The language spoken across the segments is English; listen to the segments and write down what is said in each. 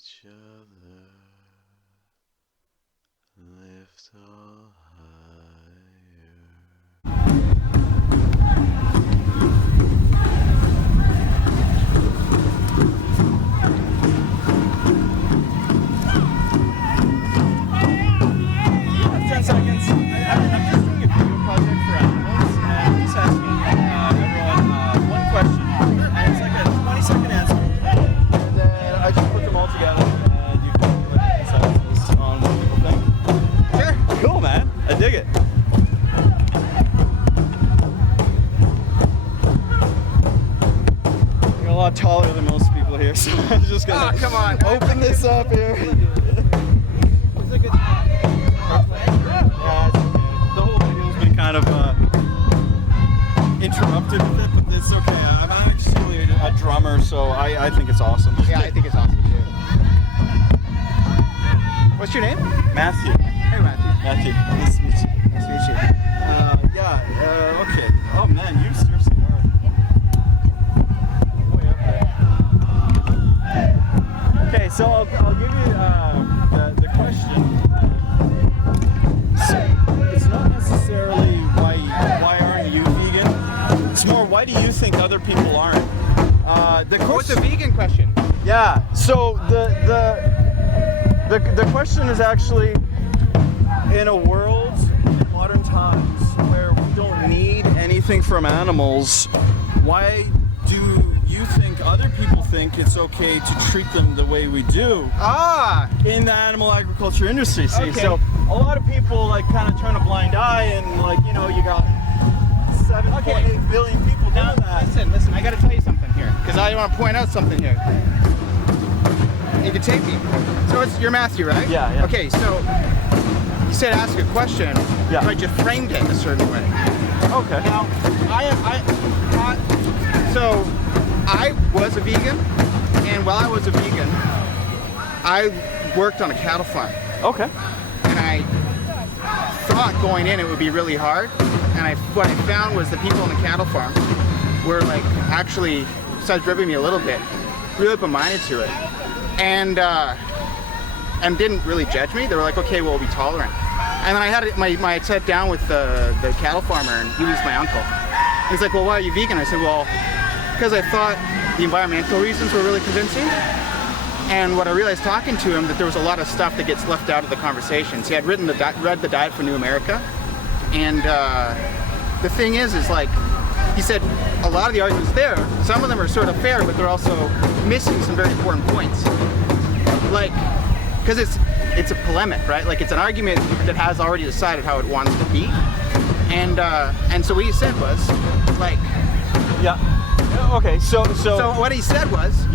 each other, lift all taller than most people here, so I'm just gonna come on. open this up here. It's like it's The whole video's been kind of interrupted with it, but it's okay. I'm actually a drummer, so I think it's awesome. Yeah, I think it's awesome too. What's your name? Matthew. Hey, Matthew. Matthew. Nice to meet you. Nice to meet you. Okay. Oh man, you seriously are way up there. Okay, so I'll give you the question. So it's not necessarily why aren't you vegan? It's more why do you think other people aren't? What's the vegan question? Yeah. So the question is actually, in a world in modern times where we don't need anything from animals, why do you think other people think it's okay to treat them the way we do in the animal agriculture industry? See, Okay. so a lot of people like kind of turn a blind eye, and like, you know, you got 7.8 billion people doing that. Listen, I gotta tell you something here, because I want to point out something here. You can take me. So you're Matthew, right? Yeah. Okay, so you said ask a question, but you framed it a certain way. Okay. Now, so I was a vegan, and while I was a vegan, I worked on a cattle farm. Okay. And I thought going in it would be really hard, and what I found was the people on the cattle farm were like actually, besides ribbing me a little bit, really open-minded to it, and didn't really judge me. They were like, okay, we'll be tolerant. And then I sat down with the cattle farmer, and he was my uncle. He's like, well, why are you vegan? I said, well, because I thought the environmental reasons were really convincing. And what I realized talking to him, that there was a lot of stuff that gets left out of the conversations. He had read the Diet for New America. And the thing is like, he said a lot of the arguments there, some of them are sort of fair, but they're also missing some very important points. Like, because it's a polemic, right? Like, it's an argument that has already decided how it wants to be. And so what he said was, like... Yeah. Okay, so what he said was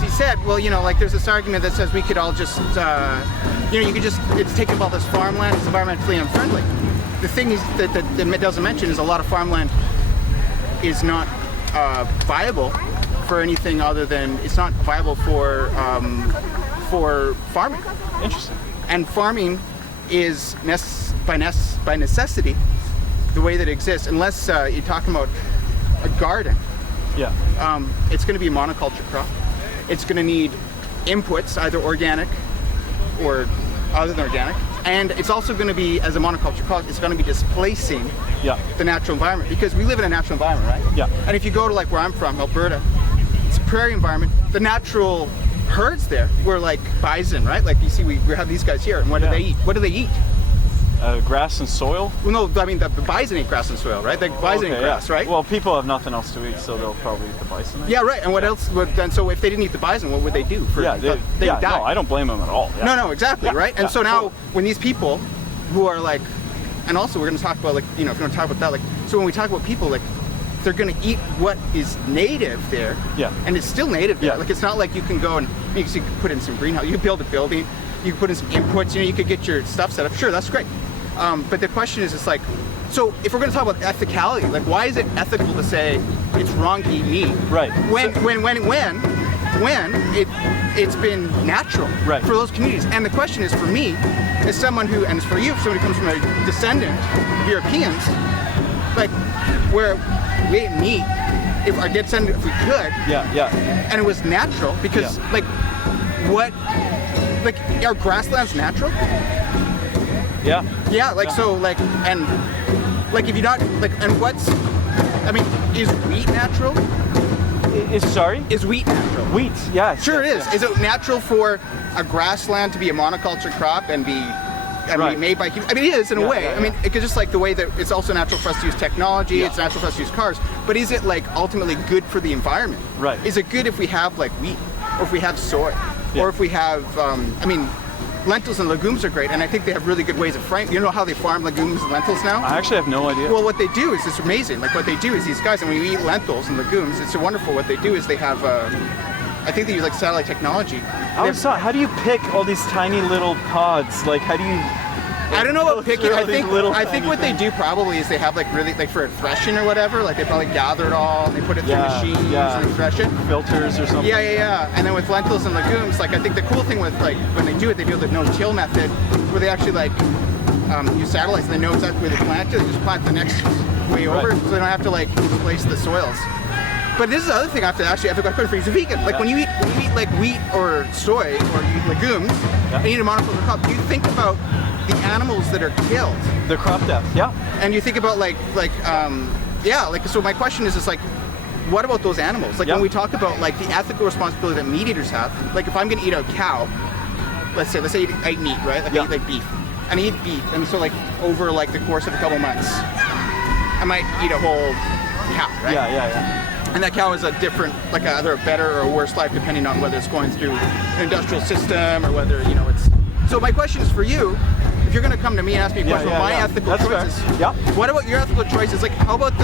he said, well, you know, like, there's this argument that says we could all just, you know, you could just, it's taking up all this farmland, it's environmentally unfriendly. The thing is that it doesn't mention is a lot of farmland is not viable for anything other than, it's not viable for farming. Interesting. And farming is by necessity the way that it exists, unless you're talking about a garden. Yeah. It's going to be a monoculture crop. It's going to need inputs, either organic or other than organic. And it's also going to be, as a monoculture crop, it's going to be displacing the natural environment, because we live in a natural environment, right? Yeah. And if you go to like where I'm from, Alberta, it's a prairie environment. The natural herds there were like bison, right? Like you see, we have these guys here, and what do they eat? What do they eat? Grass and soil? Well, no, I mean the bison eat grass and soil, right? The bison eat grass, right? Well, people have nothing else to eat, so they'll probably eat the bison. Yeah, right. And what else would then? So if they didn't eat the bison, what would they do? They would die. No, I don't blame them at all. Yeah. No, exactly, right? And so now, when these people who are like, and also we're going to talk about, like, you know, if you want to talk about that, like, so when we talk about people, like, they're going to eat what is native there. Yeah. And it's still native there. Yeah. Like, it's not like you can go and you can put in some greenhouse, you can build a building, you can put in some inputs, you know, you could get your stuff set up. Sure, that's great. But the question is, it's like, so if we're going to talk about ethicality, like, why is it ethical to say it's wrong to eat meat? Right. When it's been natural for those communities. And the question is, for me, as someone who, and it's for you, if somebody comes from a descendant of Europeans, like, where we ate meat, if our descendant, if we could, and it was natural, because like what, like, are grasslands natural? Yeah. Yeah, like, so, like, and, like, if you're not, like, and what's, I mean, is wheat natural? Sorry? Is wheat natural? Wheat, yeah. Sure it is. Is it natural for a grassland to be a monoculture crop and be Right. made by humans? I mean, it is in a way. Yeah, I mean, it's just like the way that it's also natural for us to use technology, it's natural for us to use cars, but is it like ultimately good for the environment? Right. Is it good if we have like wheat, or if we have soy, or if we have, I mean, lentils and legumes are great, and I think they have really good ways of frying. You know how they farm legumes and lentils now? I actually have no idea. Well, what they do is it's amazing. Like what they do is these guys, and when you eat lentils and legumes, it's so wonderful. What they do is they have, I think they use like satellite technology. How do you pick all these tiny little pods? Like, how do you? I don't know what picking. I I think what they do probably is they have like really like for threshing or whatever. Like they probably gather it all and they put it through machines and they thresh it. Filters or something. Yeah. And then with lentils and legumes, like I think the cool thing with like when they do the no-till method, where they actually like use satellites and they know exactly where they plant it. They just plant the next way over, so they don't have to like displace the soils. But this is the other thing I have to ask you. I have a question for you as a vegan. Like when you eat like wheat or soy or you eat legumes and you eat a monoculture crop, do you think about the animals that are killed? The crop death, yeah. And you think about so my question is like, what about those animals? Like when we talk about like the ethical responsibility that meat eaters have, like if I'm gonna eat a cow, let's say I eat meat, right? Like I eat like beef. And I eat beef, and so like over like the course of a couple months, I might eat a whole cow, right? Yeah. And that cow is a different, like either a better or a worse life, depending on whether it's going through an industrial system or whether, you know, it's... So my question is for you, if you're going to come to me and ask me a question about my ethical choices, what about your ethical choices? Like, how about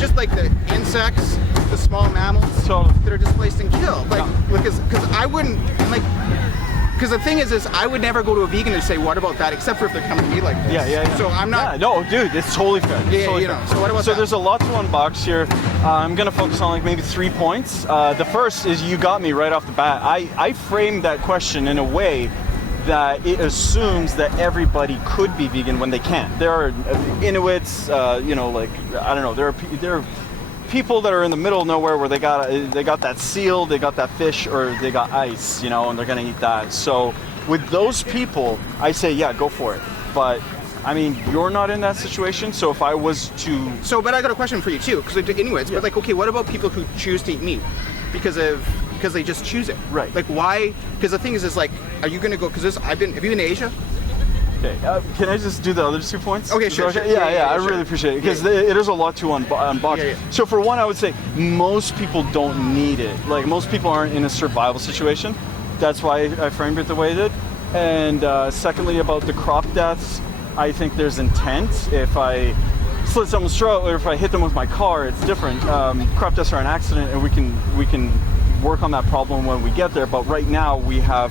just like the insects, the small mammals that are displaced and killed? Like, because I wouldn't, like... Because the thing is I would never go to a vegan and say, what about that, except for if they're coming to me like this. Yeah. So I'm not... Yeah, no, dude, it's totally fair. You know, so what about that? So there's a lot to unbox here. I'm going to focus on like maybe 3 points. The first is you got me right off the bat. I framed that question in a way that it assumes that everybody could be vegan when they can't. There are Inuits, you know, like, I don't know, there are people that are in the middle of nowhere where they got that seal, they got that fish, or they got ice, you know, and they're gonna eat that. So with those people, I say, yeah, go for it. But I mean, you're not in that situation. So if I was to, but I got a question for you too, because Inuits. But like, okay, what about people who choose to eat meat because they just choose it? Right. Like why? Because the thing is like, are you gonna go? Because have you been to Asia? okay, can I just do the other 2 points? Okay, sure. Yeah, I really appreciate it because it is a lot to unbox. Yeah. So for one, I would say most people don't need it. Like most people aren't in a survival situation. That's why I framed it the way I did. And secondly, about the crop deaths, I think there's intent. If I slit someone's throat or if I hit them with my car, it's different. Crop deaths are an accident, and we can work on that problem when we get there. But right now we have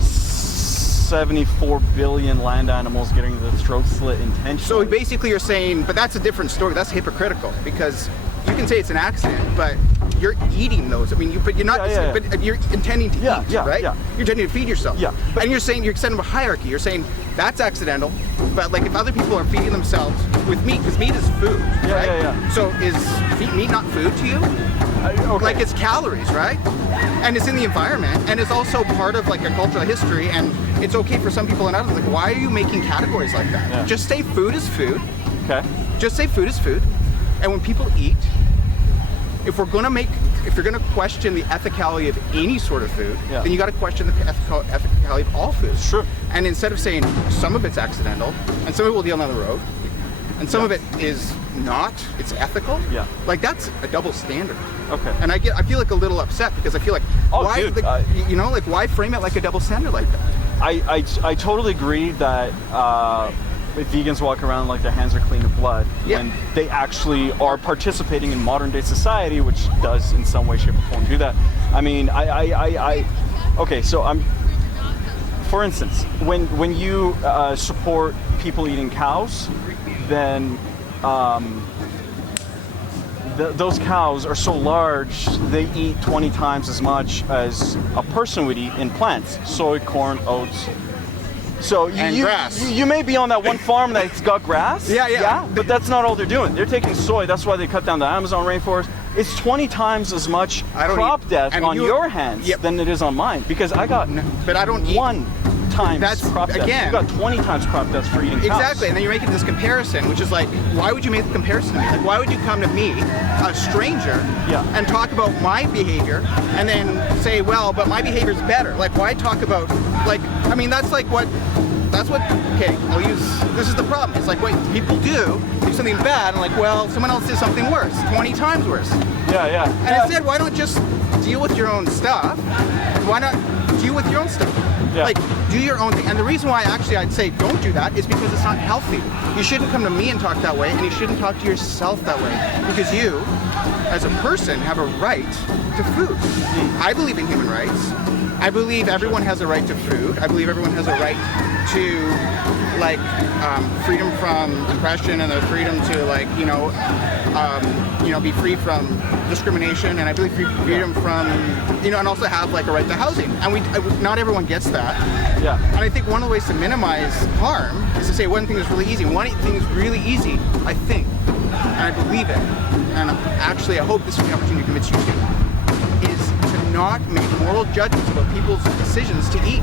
74 billion land animals getting their throat slit intentionally. So basically you're saying, but that's a different story. That's hypocritical because you can say it's an accident, but you're eating those. I mean, but you're not. But you're intending to eat, right? Yeah. You're intending to feed yourself. Yeah. And you're saying you're setting up a hierarchy. You're saying that's accidental, but like if other people are feeding themselves with meat, because meat is food, right? Yeah. So is meat not food to you? Okay. Like it's calories, right? And it's in the environment, and it's also part of like a cultural history, and it's okay for some people and others. Like, why are you making categories like that? Yeah. Just say food is food. Okay. Just say food is food. And when people eat, if you're gonna question the ethicality of any sort of food, then you got to question the ethicality of all foods. Sure. And instead of saying some of it's accidental, and some of it will deal down the road, and some of it is not, it's ethical. Yeah. Like that's a double standard. Okay. And I feel like a little upset because I feel like why, dude, like, why frame it like a double standard like that? I totally agree that if vegans walk around like their hands are clean of blood, when they actually are participating in modern day society, which does in some way, shape, or form do that. I mean, okay, so for instance, when you support people eating cows, then those cows are so large, they eat 20 times as much as a person would eat in plants: soy, corn, oats. So And grass. you may be on that one farm that's got grass. Yeah. But that's not all they're doing. They're taking soy. That's why they cut down the Amazon rainforest. It's 20 times as much crop death on your hands than it is on mine, because I got but I don't eat. 1 times crop death. Again, You got 20 times crop deaths for eating cows. Exactly, and then you're making this comparison, which is like, why would you make the comparison to me? Like, why would you come to me, a stranger, and talk about my behavior, and then say, well, but my behavior's better? Like, why talk about, like, I mean, that's what, okay, this is the problem. It's like what people do something bad, and like, well, someone else did something worse, 20 times worse. Yeah. And instead, why not just deal with your own stuff? Why not deal with your own stuff? Yeah. Like, do your own thing. And the reason why actually I'd say don't do that is because it's not healthy. You shouldn't come to me and talk that way, and you shouldn't talk to yourself that way. Because you, as a person, have a right to food. I believe in human rights. I believe everyone has a right to food. I believe everyone has a right to, like, freedom from oppression and the freedom to, like, be free from discrimination. And I believe freedom from, and also have, like, a right to housing. And not everyone gets that. Yeah. And I think one of the ways to minimize harm is to say one thing is really easy. One thing is really easy, I think, and I believe it, and actually I hope this is the opportunity to convince you to, is to not make moral judgments about people's decisions to eat.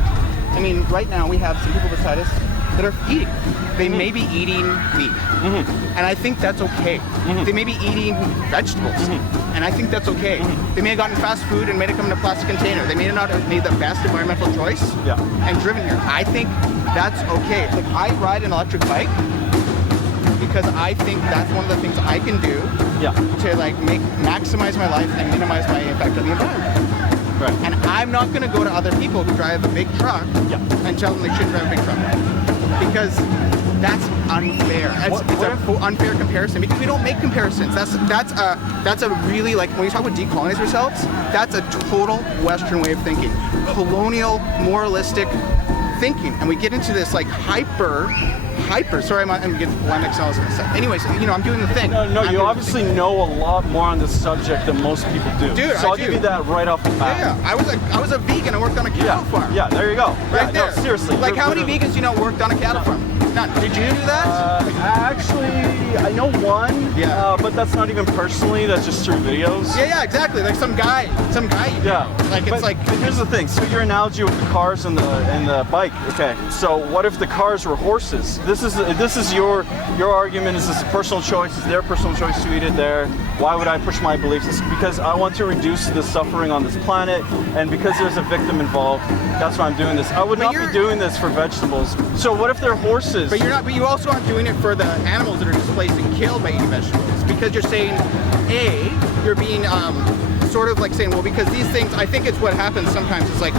I mean, right now we have some people beside us that are eating. They may be eating meat, and I think that's okay. They may be eating vegetables, and I think that's okay. They may have gotten fast food and made it come in a plastic container. They may not have made the best environmental choice and driven here. I think that's okay. Like, I ride an electric bike because I think that's one of the things I can do to, like, maximize my life and minimize my impact on the environment. Right. And I'm not going to go to other people who drive a big truck and tell them they shouldn't drive a big truck, because that's unfair. It's an unfair comparison, because we don't make comparisons. That's a really, like, when you talk about decolonize yourselves, that's a total Western way of thinking, colonial, moralistic thinking, and we get into this, like, hyper. Sorry, I'm getting polemics and all this kind of stuff. Anyways, I'm doing the thing. No, you obviously know a lot more on this subject than most people do. Dude, so I'll give you that right off the bat. Yeah. I was a vegan. I worked on a cattle farm. Yeah, there you go. Right there. No, seriously. Like, how many vegans worked on a cattle farm? None. Did you do that? Actually, I know one. Yeah. But that's not even personally. That's just through videos. Yeah, exactly. Like some guy. Yeah. Like, it's like. But here's the thing. So your analogy with the cars and the bike. Okay. So what if the cars were horses? This is your argument. Is this a personal choice? Is their personal choice to eat it there? Why would I push my beliefs? It's because I want to reduce the suffering on this planet, and because there's a victim involved, that's why I'm doing this. I would not be doing this for vegetables. So what if they're horses? But you're not. But you also aren't doing it for the animals that are displaced and killed by eating vegetables, because you're saying, you're being sort of like saying, well, because these things. I think it's what happens sometimes. It's like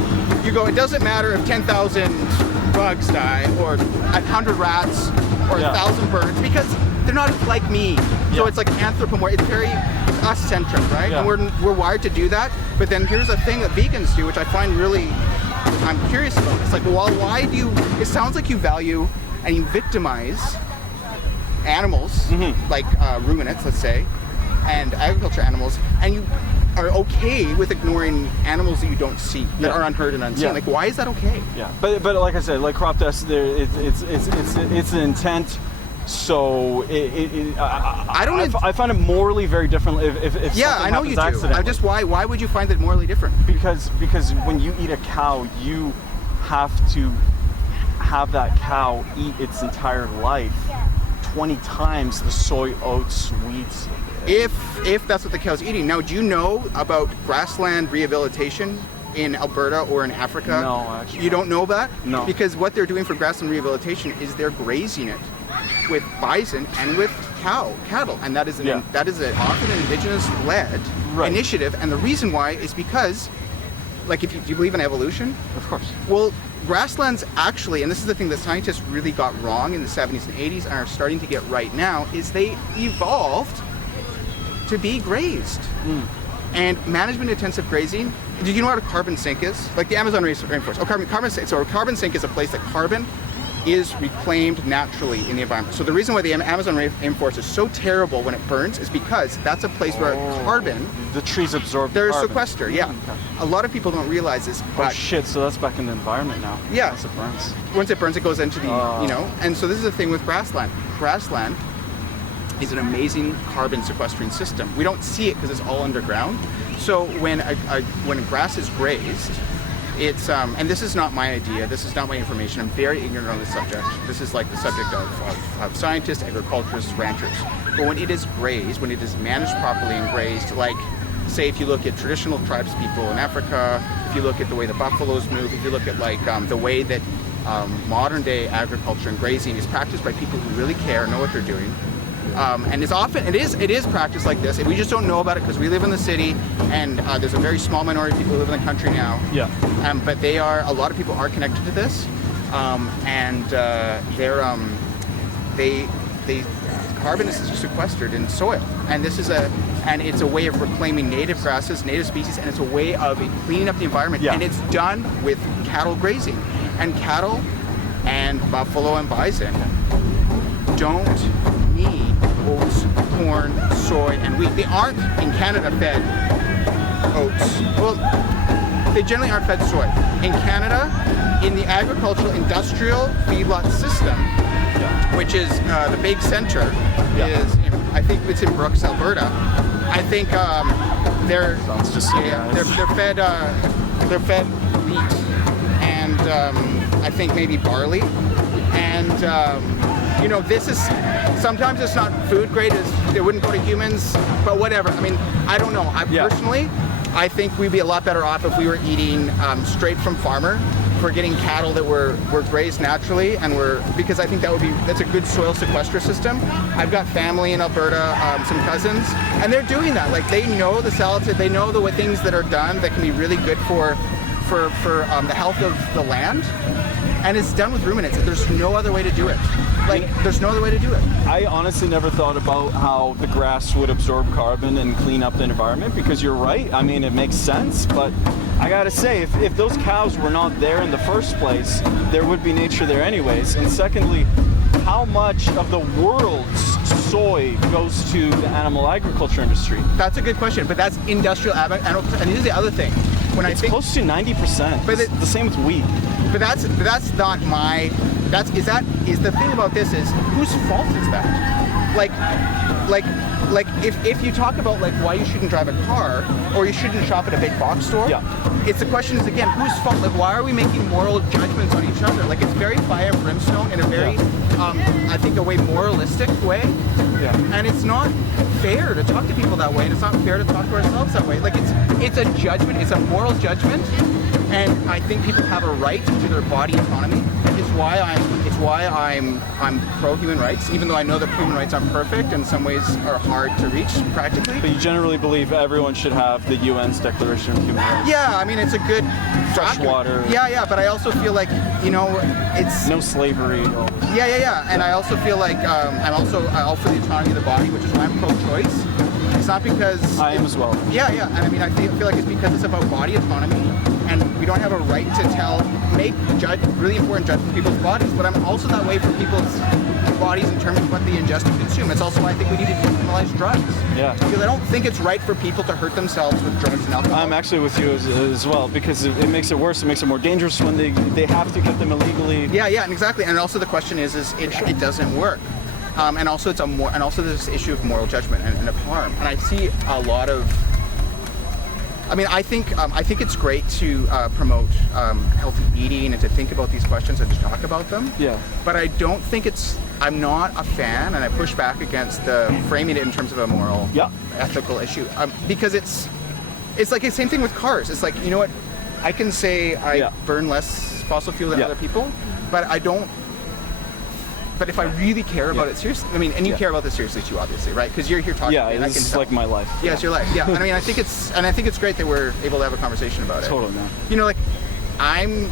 you go. It doesn't matter if 10,000 bugs die, or 100 rats, or 1,000 birds, because they're not like me. So it's like anthropomorphic. It's very us-centric, right? And we're wired to do that. But then here's a thing that vegans do, which I find really, I'm curious about. It's like, well, why do you? It sounds like you value and you victimize animals, like ruminants, let's say, and agriculture animals, and you are okay with ignoring animals that you don't see, that are unheard and unseen. Like, why is that okay? Yeah, but like I said, like crop dust, it's an intent. So I find it morally very different if something I know you do. accidentally. I'm just why would you find it morally different? Because when you eat a cow, you have to have that cow eat its entire life 20 times the soy, oats, wheats. If that's what the cow's eating. Now, do you know about grassland rehabilitation in Alberta or in Africa? No, actually. You don't know that? No. Because what they're doing for grassland rehabilitation is they're grazing it with bison and with cattle, and that is often an indigenous-led initiative. And the reason why is because, like, do you believe in evolution? Of course. Well, grasslands actually, and this is the thing that scientists really got wrong in the 70s and 80s and are starting to get right now, is they evolved to be grazed. And management-intensive grazing. Did you know what a carbon sink is? Like the Amazon rainforest. Carbon sink. So a carbon sink is a place that carbon is reclaimed naturally in the environment. So the reason why the Amazon rainforest is so terrible when it burns is because that's a place where carbon, The trees absorb there's carbon. sequester, yeah. Okay. A lot of people don't realize this, Oh but shit, so that's back in the environment now. Yeah. Once it burns. once it burns, it goes into the, and so this is the thing with grassland. Grassland is an amazing carbon sequestering system. We don't see it because it's all underground. So when when grass is grazed, it's, and this is not my idea, this is not my information, I'm very ignorant on this subject. This is like the subject of scientists, agriculturists, ranchers. But when it is grazed, when it is managed properly and grazed, like, say if you look at traditional tribes people in Africa, if you look at the way the buffaloes move, if you look at like the way that modern day agriculture and grazing is practiced by people who really care, know what they're doing. And it's often, it is practiced like this. We just don't know about it because we live in the city, and there's a very small minority of people who live in the country now. Yeah. But a lot of people are connected to this, and carbon is sequestered in soil, and it's a way of reclaiming native grasses, native species, and it's a way of cleaning up the environment. Yeah. And it's done with cattle grazing, and cattle and buffalo and bison don't need oats, corn, soy, and wheat. They aren't in Canada fed oats. Well, they generally aren't fed soy. In Canada, in the agricultural industrial feedlot system, which is the big center, I think it's in Brooks, Alberta. I think they're fed wheat and I think maybe barley, and this is, sometimes it's not food grade, it wouldn't go to humans, but whatever. I mean, I don't know. Personally, I think we'd be a lot better off if we were eating straight from farmer. If we're getting cattle that were grazed naturally, because I think that's a good soil sequester system. I've got family in Alberta, some cousins, and they're doing that. Like, they know the salads, they know the things that are done that can be really good for the health of the land. And it's done with ruminants. There's no other way to do it. There's no other way to do it. I honestly never thought about how the grass would absorb carbon and clean up the environment, because you're right. I mean, it makes sense, but I gotta say, if those cows were not there in the first place, there would be nature there anyways. And secondly, how much of the world's soy goes to the animal agriculture industry? That's a good question, but that's industrial agriculture. And here's the other thing. It's close to 90%. But the same with wheat. But that's not my. The thing about this is, whose fault is that? Like if you talk about like why you shouldn't drive a car or you shouldn't shop at a big box store, it's the question is again, whose fault? Like, why are we making moral judgments on each other? Like, it's very fire and brimstone in a very I think a way moralistic way. Yeah. And it's not fair to talk to people that way, and it's not fair to talk to ourselves that way. Like, it's a judgment, it's a moral judgment, and I think people have a right to their body autonomy. It's why I'm pro human rights, even though I know that human rights aren't perfect and in some ways are hard to reach practically. But you generally believe everyone should have the UN's Declaration of Human Rights. Yeah, I mean, it's a good fresh water. Yeah, but I also feel like, it's no slavery. Yeah, and I also feel like I'm also all for the autonomy of the body, which is why I'm pro-choice. It's not because I am as well. Yeah, and I mean, I feel like it's because it's about body autonomy, and we don't have a right to judge really important judgments of people's bodies. But I'm also that way for people's bodies in terms of what they ingest and consume. It's also why I think we need to decriminalize drugs. Yeah. Because I don't think it's right for people to hurt themselves with drugs and alcohol. I'm actually with you as well, because it makes it worse. It makes it more dangerous when they have to get them illegally. Yeah, and exactly. And also the question is it doesn't work. And also there's this issue of moral judgment and of harm. And I see a lot of. I mean, I think it's great to promote healthy eating and to think about these questions and to talk about them. Yeah. But I don't think I'm not a fan, and I push back against framing it in terms of a moral, ethical issue. Because it's like the same thing with cars. It's like, you know what? I can say I burn less fossil fuel than other people, but I don't. But if I really care about it seriously, I mean, and you care about this seriously too, obviously, right? Because you're here talking to me, and I can this is tell. like my life. Yeah, it's your life. Yeah, and I mean, I think it's great that we're able to have a conversation about it. Totally, man. Like, I'm.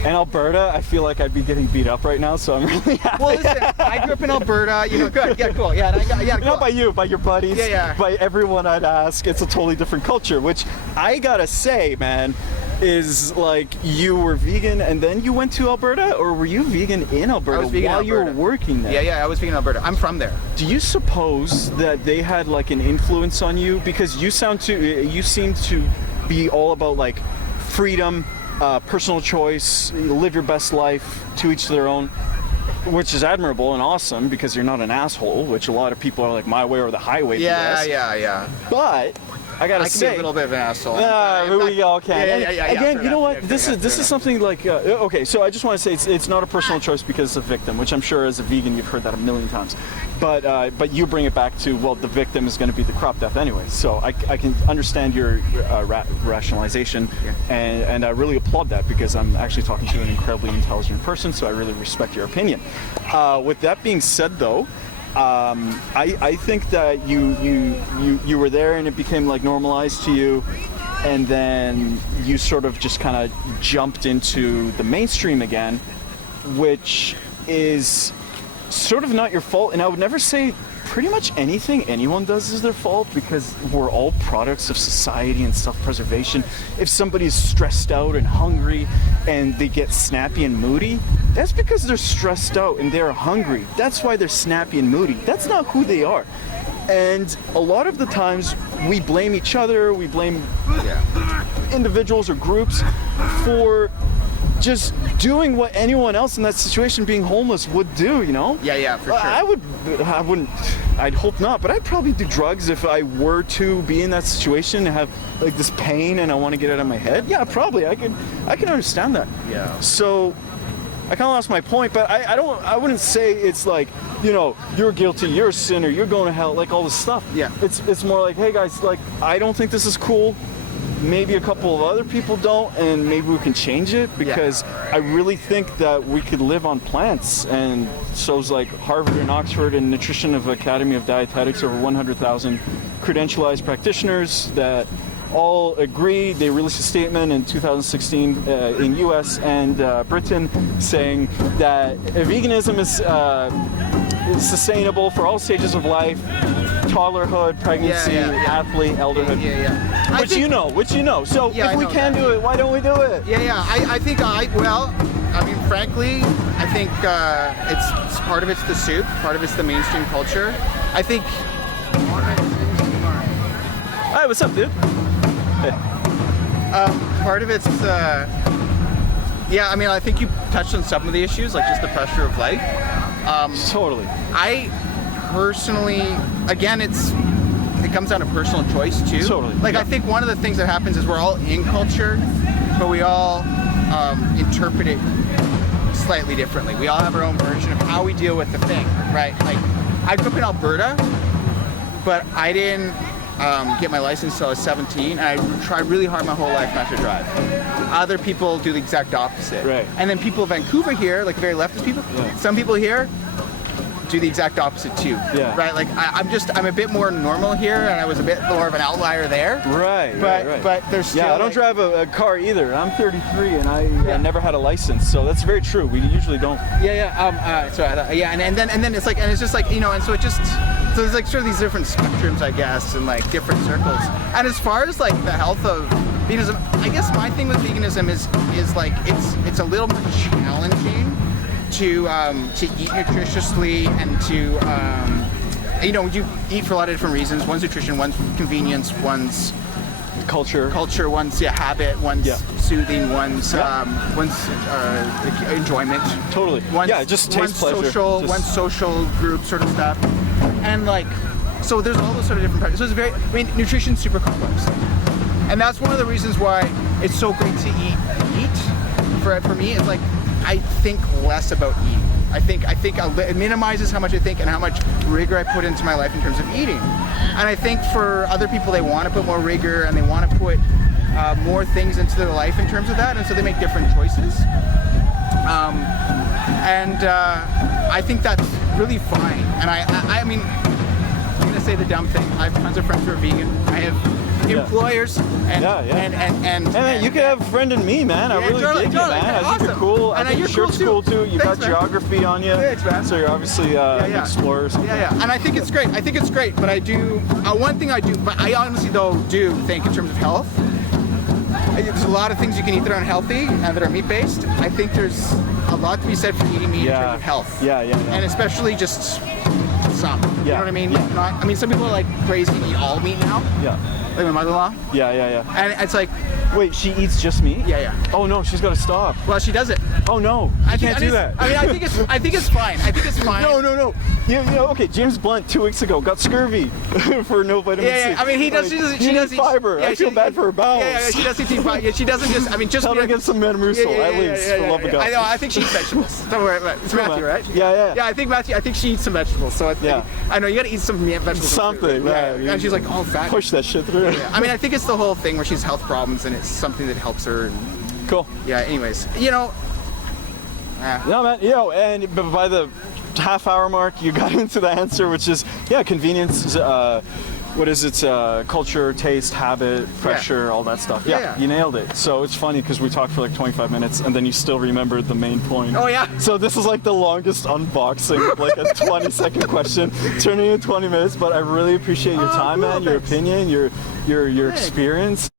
In Alberta, I feel like I'd be getting beat up right now, so I'm really happy. Well, listen, I grew up in Alberta. Good. Yeah, cool. Yeah, cool. Not by you, by your buddies. Yeah. By everyone I'd ask. It's a totally different culture, which I gotta say, man. is like you were vegan and then you went to Alberta, or were you vegan in Alberta I was vegan in while you were Alberta. working there? Yeah, I was vegan in Alberta. I'm from there. Do you suppose that they had like an influence on you? Because you seem to be all about like freedom, personal choice, live your best life, to each their own, which is admirable and awesome because you're not an asshole, which a lot of people are like my way or the highway. Yeah. But I gotta I can say, be a little bit of an asshole. we all can. Yeah, Again, fair you know enough. what? Yeah, This fair is enough. something like okay. So I just want to say it's not a personal choice because it's a victim, which I'm sure as a vegan you've heard that a million times. But you bring it back to, well, the victim is going to be the crop death anyway. So I can understand your rationalization, and I really applaud that because I'm actually talking to an incredibly intelligent person. So I really respect your opinion. With that being said, though. I think that you were there and it became like normalized to you, and then you sort of just kind of jumped into the mainstream again, which is sort of not your fault. And I would never say pretty much anything anyone does is their fault, because we're all products of society and self-preservation. If somebody's stressed out and hungry and they get snappy and moody, that's because they're stressed out and they're hungry. That's why they're snappy and moody. That's not who they are. And a lot of the times we blame each other, we blame individuals or groups for just doing what anyone else in that situation, being homeless, would do, you know? Yeah, for sure. I'd hope not, but I'd probably do drugs if I were to be in that situation and have like this pain and I want to get it out of my head. Yeah, probably. I can understand that. Yeah. So I kind of lost my point, but I wouldn't say it's like, you know, you're guilty, you're a sinner, you're going to hell, like all this stuff. Yeah. It's more like, hey guys, like, I don't think this is cool. Maybe a couple of other people don't, and maybe we can change it, because I really think that we could live on plants. And shows like Harvard and Oxford and Nutrition of Academy of Dietetics, over 100,000 credentialized practitioners that all agree. They released a statement in 2016 in US and Britain saying that veganism is sustainable for all stages of life: toddlerhood, pregnancy, athlete, elderhood. Which you know. So Yeah, if we I know can that. do it, why don't we do it? I think frankly, I think it's part of it's the soup, part of it's the mainstream culture. I think. Hi, what's up, dude? Part of it's, I think you touched on some of the issues, like just the pressure of life. Totally. I personally, again, it comes down to personal choice too. Totally. I think one of the things that happens is we're all in culture, but we all interpret it slightly differently. We all have our own version of how we deal with the thing, right? Like, I grew up in Alberta, but I didn't get my license until I was 17, and I tried really hard my whole life not to drive. Other people do the exact opposite. Right. And then people in Vancouver here, like very leftist people, some people here do the exact opposite too. Yeah. Right? Like I'm a bit more normal here, and I was a bit more of an outlier there. Right. But there's still, Yeah, I don't drive a car either. I'm 33 and I never had a license, so that's very true. We usually don't. And then it's like, and it's just like, you know, and so there's like sort of these different spectrums, I guess, and like different circles. And as far as like the health of veganism, I guess my thing with veganism is like it's a little more challenging to eat nutritiously and to you eat for a lot of different reasons. One's nutrition, one's convenience, one's Culture, one's habit, one's soothing, one's enjoyment. Totally. One's, just taste pleasure. One's social group sort of stuff. And like, so there's all those sort of different practices. So it's nutrition's super complex. And that's one of the reasons why it's so great to eat. For me, it's like, I think less about eating. I think it minimizes how much I think and how much rigor I put into my life in terms of eating. And I think for other people, they want to put more rigor and they want to put more things into their life in terms of that, and so they make different choices. I think that's really fine. And I mean, I'm gonna say the dumb thing. I have tons of friends who are vegan. I have employers and you could have a friend in me, man. I really dig you, man. I think you're cool. I think your shirt's cool too. You got geography on you. Thanks, man. So you're obviously an explorer or something. And I think it's great. But I do one thing I do. But I honestly do think in terms of health, there's a lot of things you can eat that are unhealthy and that are meat-based. I think there's a lot to be said for eating meat in terms of health. Yeah. And especially just some. You know what I mean? Yeah. Not, I mean, some people are like crazy to eat all meat now. Yeah. Like my mother-in-law. Yeah. And it's like, Wait, she eats just meat? yeah. Oh no, she's got to stop. Well, she does it. Oh no, you can't do that. I mean, I think it's fine. I think it's fine. No. Yeah, okay. James Blunt 2 weeks ago got scurvy for no vitamin C. Yeah. I mean, he does. Like, She does eat eat fiber. Yeah, I feel bad for her bowels. Yeah. She does eat fiber. Yeah, she doesn't just. I mean, just. Tell her to get some Metamucil at least, for love of God. I know. I think she eats vegetables. Don't worry about it. It's Matthew, right? Yeah. Yeah, I think she eats some vegetables. So I think, I know you got to eat some vegetables. Something. Yeah. And she's like all fat. Push that shit through. Yeah. I mean, I think it's the whole thing where she has health problems and it's something that helps her. And, Cool. yeah. Anyways, you know. No, man. And by the half-hour mark, you got into the answer, which is convenience. What is it? Culture, taste, habit, pressure, all that stuff. Yeah, you nailed it. So it's funny because we talked for like 25 minutes and then you still remembered the main point. Oh yeah. So this is like the longest unboxing, like a 20-second question, turning into 20 minutes. But I really appreciate your time, man. Your opinion, your experience.